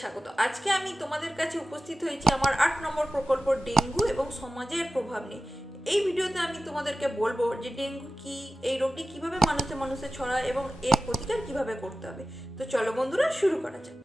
স্বাগত। আজকে আমি তোমাদের কাছে উপস্থিত হয়েছি আমার ৮ নম্বর প্রকল্প ডেঙ্গু এবং সমাজের প্রভাব নিয়ে। এই ভিডিওতে আমি তোমাদেরকে বলবো যে ডেঙ্গু কি, এই রোগটি কিভাবে মানুষে মানুষে ছড়ায় এবং এর প্রতিকার কিভাবে করতে হবে। তো চলো বন্ধুরা, শুরু করা যাক।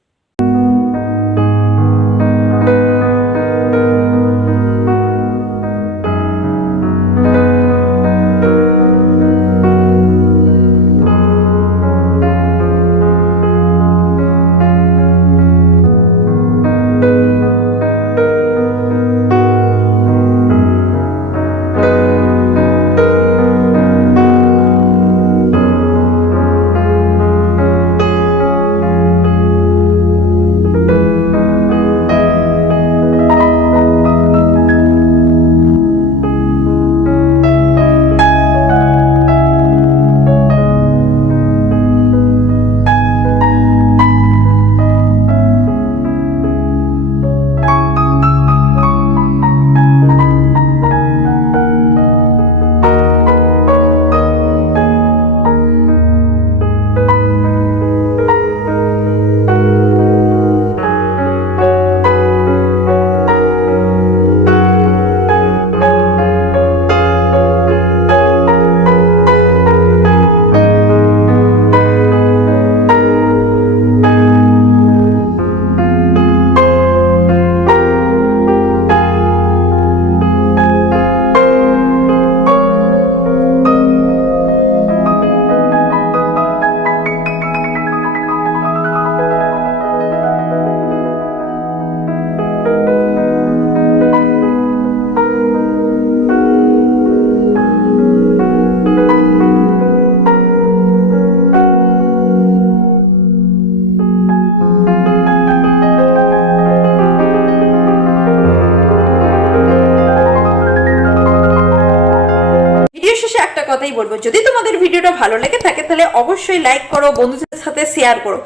একটা কথাই বলবো, যদি তোমাদের ভিডিওটা ভালো লেগে থাকে তাহলে অবশ্যই লাইক করো, বন্ধুদের সাথে শেয়ার করো,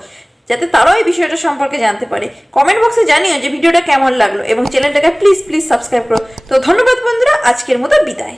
যাতে তারাও এই বিষয়টা সম্পর্কে জানতে পারে। কমেন্ট বক্সে জানিও যে ভিডিওটা কেমন লাগলো এবং চ্যানেলটাকে প্লিজ সাবস্ক্রাইব করো। তো ধন্যবাদ বন্ধুরা, আজকের মতো বিদায়।